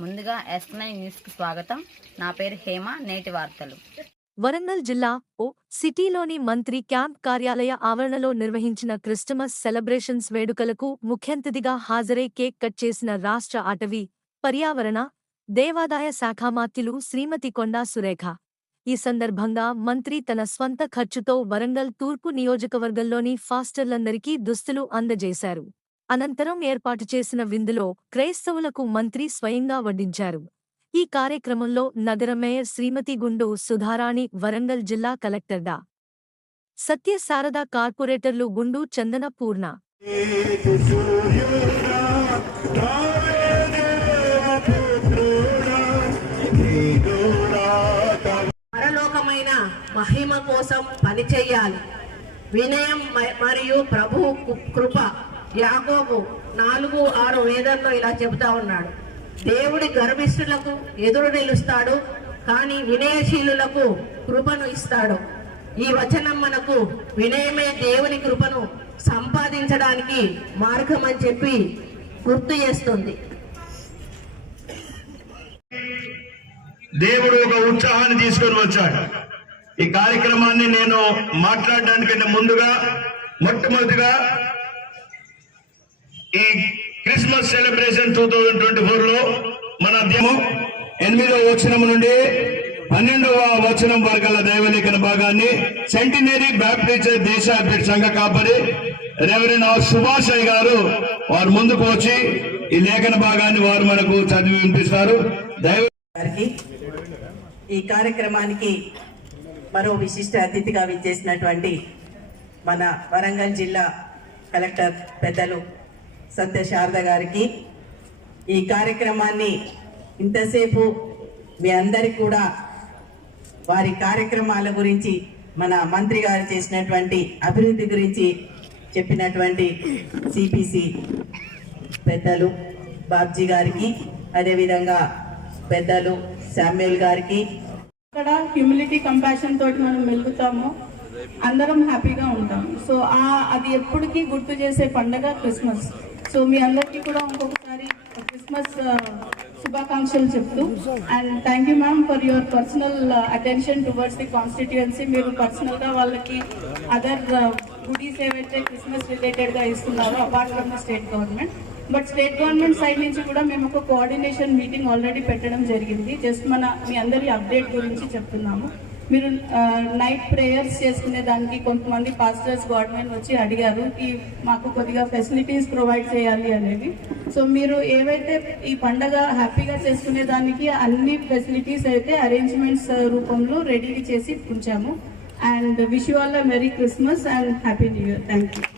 ముందుగా yes nine న్యూస్కి స్వాగతం. నా పేరు హేమ నేటి వార్తలు. వరంగల్ జిల్లా ఓ సిటీలోని మంత్రి క్యాంప్ కార్యాలయ ఆవరణలో నిర్వహించిన క్రిస్టమస్ సెలబ్రేషన్స్ వేడుకలకు ముఖ్యంతిథిగా హాజరై కేక్ కట్ చేసిన రాష్ట్ర అటవీ పర్యావరణ దేవాదాయ శాఖామాత్యులు శ్రీమతి కొండా సురేఖ. ఈ సందర్భంగా మంత్రి తన స్వంత ఖర్చుతో వరంగల్ తూర్పు నియోజకవర్గంలోని ఫాస్టర్లందరికీ దుస్తులు అందజేశారు. అనంతరం ఏర్పాటు చేసిన విందులో క్రైస్తవులకు మంత్రి స్వయంగా వడ్డించారు. ఈ కార్యక్రమంలో నగర మేయర్ శ్రీమతి గుండు సుధారాణి వరంగల్ జిల్లా కలెక్టర్ డా. సత్యశారద కార్పొరేటర్లు గుండు చందన పూర్ణ పరలోకమైన మహిమ కోసం పనిచేయాలి. వినయం మరియు ప్రభు కృప యాకోబు నాలుగు ఆరు వేదంలో ఇలా చెబుతా ఉన్నాడు. దేవుడి గర్విష్ఠులకు ఎదురు నిలుస్తాడు కానీ వినయశీలులకు కృపను ఇస్తాడు. ఈ వచనం మనకు వినయమే దేవుని కృపను సంపాదించడానికి మార్గం అని చెప్పి గుర్తు చేస్తుంది. దేవుడు ఒక ఉత్సాహాన్ని తీసుకొని వచ్చాడు. ఈ కార్యక్రమాన్ని నేను మాట్లాడడానికంటే ముందుగా మొట్టమొదటిగా ఈ Christmas celebration two thousand twenty ఫోర్లో మన ఎనిమిదవ వచనం నుండి పన్నెండవ వచనం వరకల దైవలేఖన భాగాన్ని సెంటినరీ బ్యాప్టిస్ట్ దేశాభివృద్ధి సంఘ కాపరి రెవరెండ్ ఆర్ సుభాష్ గారు వారు ముందుకు వచ్చి ఈ లేఖన భాగాన్ని వారు మనకు చదివి వినిపిస్తారు. దైవ గారికి ఈ కార్యక్రమానికి మరో విశిష్ట అతిథిగా విచ్చేసినటువంటి మన వరంగల్ జిల్లా కలెక్టర్ పెద్దలు సత్య శారద గారికి ఈ కార్యక్రమాన్ని ఇంతసేపు మీ అందరికి కూడా వారి కార్యక్రమాల గురించి మన మంత్రి గారు చేసినటువంటి అభివృద్ధి గురించి చెప్పినటువంటి సిపిసి పెద్దలు బాబ్జీ గారికి అదేవిధంగా పెద్దలు శామ్యుల్ గారికి. అక్కడ హ్యూమిలిటీ కంపాషన్ తోటి మనం మెలుగుతాము అందరం హ్యాపీగా ఉంటాం. సో అది ఎప్పటికీ గుర్తు చేసే పండగ క్రిస్మస్. సో మీ అందరికీ కూడా ఇంకొకసారి క్రిస్మస్ శుభాకాంక్షలు చెప్తూ. And thank you ma'am for your personal attention towards the constituency మీరు పర్సనల్గా వాళ్ళకి అదర్ గుడీస్ uh, ఏవైతే క్రిస్మస్ రిలేటెడ్గా ఇస్తున్నారో apart from the state government but state government side నుంచి కూడా మేము ఒక కోఆర్డినేషన్ మీటింగ్ ఆల్రెడీ పెట్టడం జరిగింది. జస్ట్ మన మీ అందరి అప్డేట్ గురించి చెప్తున్నాము. మీరు నైట్ ప్రేయర్స్ చేసుకునే దానికి కొంతమంది పాస్టర్స్ గవర్నమెంట్ వచ్చి అడిగారు ఈ మాకు కొద్దిగా ఫెసిలిటీస్ ప్రొవైడ్ చేయాలి అనేవి సో మీరు ఏవైతే ఈ పండగ హ్యాపీగా చేసుకునే దానికి అన్ని ఫెసిలిటీస్ అయితే అరేంజ్మెంట్స్ రూపంలో రెడీ చేసి ఉంచాము. And wish you all merry Christmas and happy new year thank you